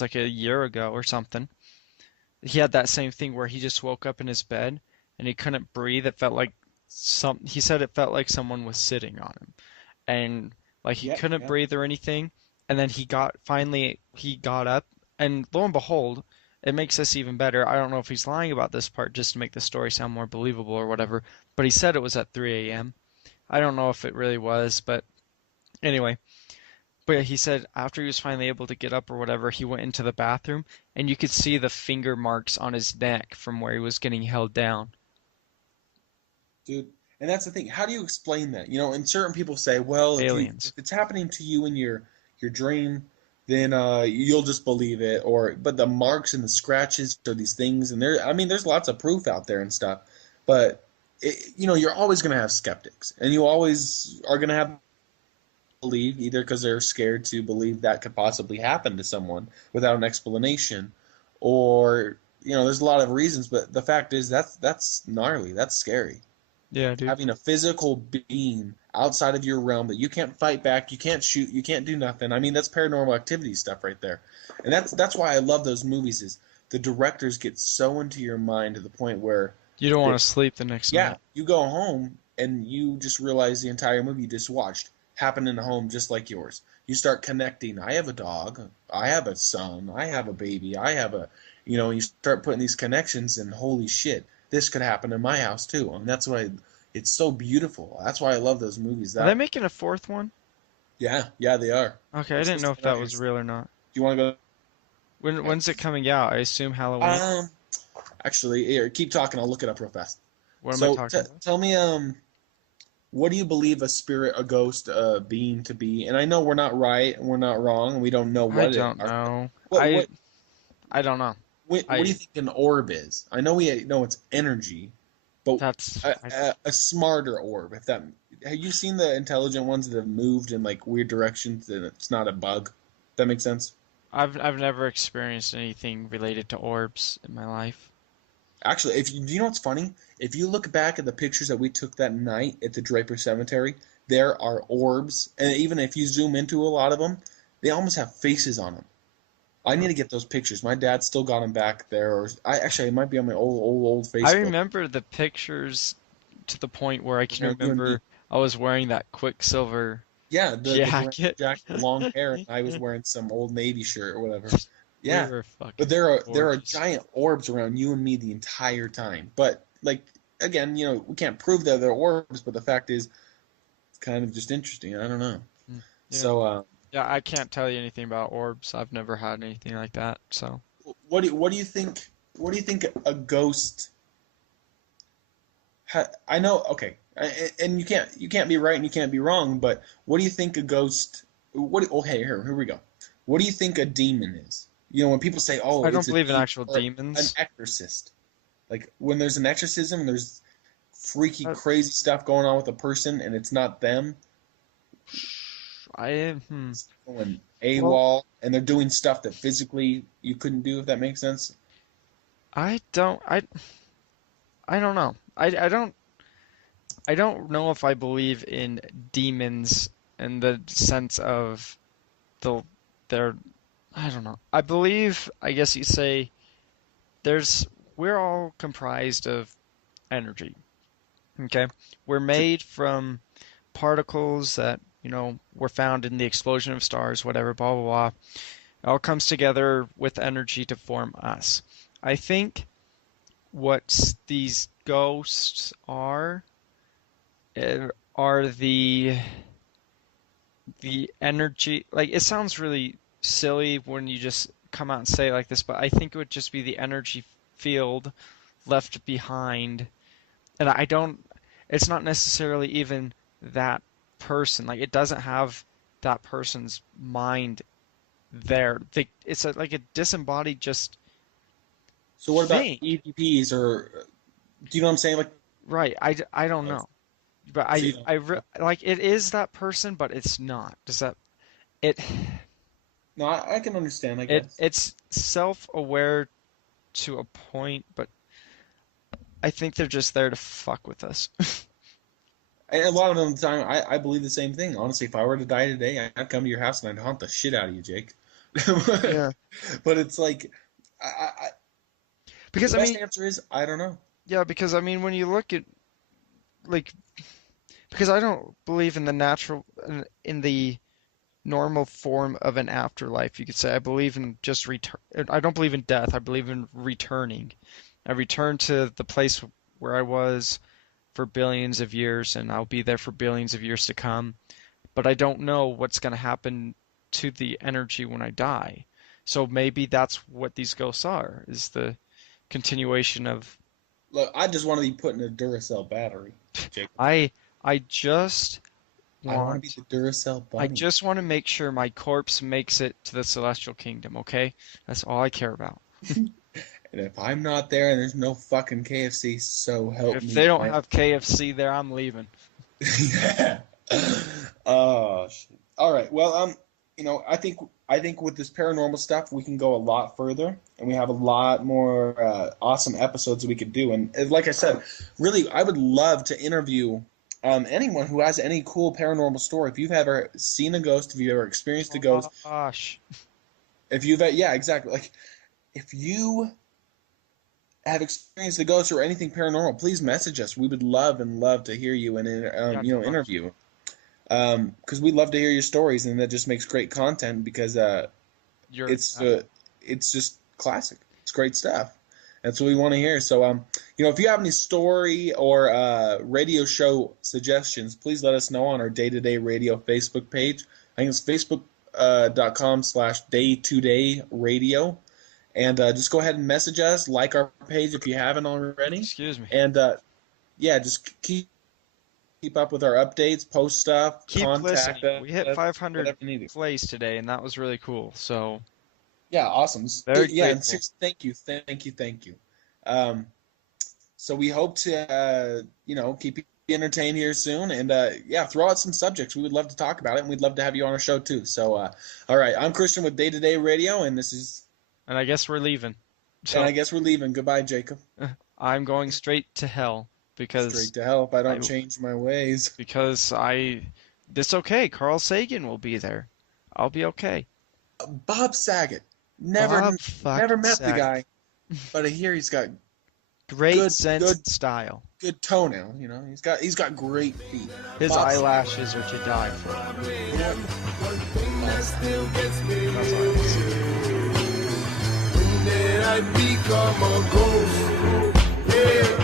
like a year ago or something. He had that same thing where he just woke up in his bed and he couldn't breathe. It felt like he said it felt like someone was sitting on him. And like he Yeah, couldn't yeah. breathe or anything. And then he got up and lo and behold, it makes this even better. I don't know if he's lying about this part just to make the story sound more believable or whatever, but he said it was at 3 a.m. I don't know if it really was, but anyway. But yeah, he said after he was finally able to get up or whatever, he went into the bathroom and you could see the finger marks on his neck from where he was getting held down. Dude. And that's the thing. How do you explain that? And certain people say, well, if Aliens. it's happening to you in your dream, then you'll just believe it. But the marks and the scratches are these things, and there's lots of proof out there and stuff. But you're always gonna have skeptics, and you always are gonna have believe either because they're scared to believe that could possibly happen to someone without an explanation, or there's a lot of reasons. But the fact is that's gnarly. That's scary. Yeah, dude. Having a physical being outside of your realm that you can't fight back, you can't shoot, you can't do nothing. I mean, that's paranormal activity stuff right there. And that's why I love those movies is the directors get so into your mind to the point where You don't they, want to sleep the next yeah, night. you go home and you just realize the entire movie you just watched happened in a home just like yours. You start connecting. I have a dog. I have a son. I have a baby. I have you start putting these connections and holy shit, this could happen in my house too. And that's why it's so beautiful. That's why I love those movies. Are they That, making a fourth one? yeah, yeah, they are. Okay, I It's didn't supposed know to if come that out here. was Do real or not. you want to go? When's it coming out? I assume Halloween. Um, Actually, here, keep talking. I'll look it up real fast. What am I So talking about? tell me, what do you believe a spirit, a ghost, a being to be? And I know we're not right and we're not wrong, and we don't know I what it don't are. But know. what what I don't know. what do you I think an orb is? I know we know it's energy, but that's I a smarter orb. If that have you seen the intelligent ones that have moved in like weird directions and it's not a bug? That makes sense. I've never experienced anything related to orbs in my life. Actually, if you do you know what's funny? If you look back at the pictures that we took that night at the Draper Cemetery, there are orbs, and even if you zoom into a lot of them, they almost have faces on them. I need Huh. to get those pictures. My dad still got them back there, or I actually it might be on my old I Facebook. remember the pictures to the point where I can Around you and me. remember I was wearing that Quicksilver Yeah, the brown jacket. jacket, the long hair, and I was wearing some old Navy shirt or whatever. We Yeah, were but fucking there are gorgeous. giant orbs around you and me the entire time. But like again, we can't prove that they're orbs, but the fact is, it's kind of just interesting. I don't know. Mm, yeah. So, Yeah, I can't tell you anything about orbs. I've never had anything like that. So, what do you think? What do you think a ghost? I know. Okay, and you can't be right and you can't be wrong. But what do you think a ghost? Okay, here we go. What do you think a demon is? When people say, "Oh, I don't it's a believe in demon," actual or an demons. exorcist. Like when there's an exorcism and there's freaky, Uh, crazy stuff going on with a person, and it's not them I hmm. going Well, AWOL, and they're doing stuff that physically you couldn't do, if that makes sense. I don't I don't know. I don't know if I believe in demons in the sense of the they're I don't know. I believe, I guess you say there's we're all comprised of energy. Okay? We're True. made from particles that, were found in the explosion of stars, whatever, blah blah blah. It all comes together with energy to form us. I think what these ghosts are the energy. Like it sounds really silly when you just come out and say it like this, but I think it would just be the energy field left behind. And I don't, it's not necessarily even that person. Like it doesn't have that person's mind there. It's like a disembodied just So what about thing. EVPs or do you know what I'm saying? Like, Right. I don't know. But so, you know, like it is that person, but it's not. Does that it no, I can understand, I it guess. it's self-aware to a point, but I think they're just there to fuck with us. And a lot of the time, I believe the same thing. Honestly, if I were to die today, I'd come to your house and I'd haunt the shit out of you, Jake. Yeah. But it's like, I, Because the I best mean, answer is I don't know. yeah, because I mean when you look at like because I don't believe in the natural in the normal form of an afterlife, you could say. I believe in just return. I don't believe in death. I believe in returning. I return to the place where I was for billions of years, and I'll be there for billions of years to come. But I don't know what's going to happen to the energy when I die. So maybe that's what these ghosts are, is the continuation of Look, I just want to be put in a Duracell battery, Jacob. I I just I want to be want the Duracell I bunny. just want to make sure my corpse makes it to the celestial kingdom, okay? That's all I care about. And if I'm not there and there's no fucking KFC, so help If me, they don't man. have KFC there, I'm leaving. Yeah. Oh shit. All right. Well, I think with this paranormal stuff we can go a lot further, and we have a lot more awesome episodes that we could do. And like I said, really, I would love to interview anyone who has any cool paranormal story. If you've ever seen a ghost, if you've ever experienced a ghost, Gosh. if you've yeah, exactly. Like if you have experienced a ghost or anything paranormal, please message us. We would love and love to hear you and Yeah, gosh. interview. Because we love to hear your stories, and that just makes great content because You're it's uh, it's just classic. It's great stuff. That's what we want to hear. So if you have any story or radio show suggestions, please let us know on our Day to Day Radio Facebook page. I think it's facebook.com/day to day radio. And just go ahead and message us, like our page if you haven't already, excuse me. and yeah, just keep up with our updates, post stuff, Keep contact listening. We hit us, 500 whatever you need. plays today, and that was really cool. So, Yeah, awesome. very Yeah, and grateful. seriously, thank you. Um, so we hope to keep you entertained here soon, and yeah, throw out some subjects. We would love to talk about it, and we'd love to have you on our show too. So all right, I'm Christian with Day to Day Radio, and this is, And I guess we're leaving. and So, I guess we're leaving. Goodbye, Jacob. I'm going straight to hell Straight because to hell if I I don't change my ways. because I it's okay. Carl Sagan will be there. I'll be okay. Bob Saget. Bob Never fucking met the Saget. guy, but I hear he's got Great good sense good and style. good toenail. He's got great feet. His Bob Saget. eyelashes are to die for. You know That's all I have to say. When did I become a ghost? Yeah.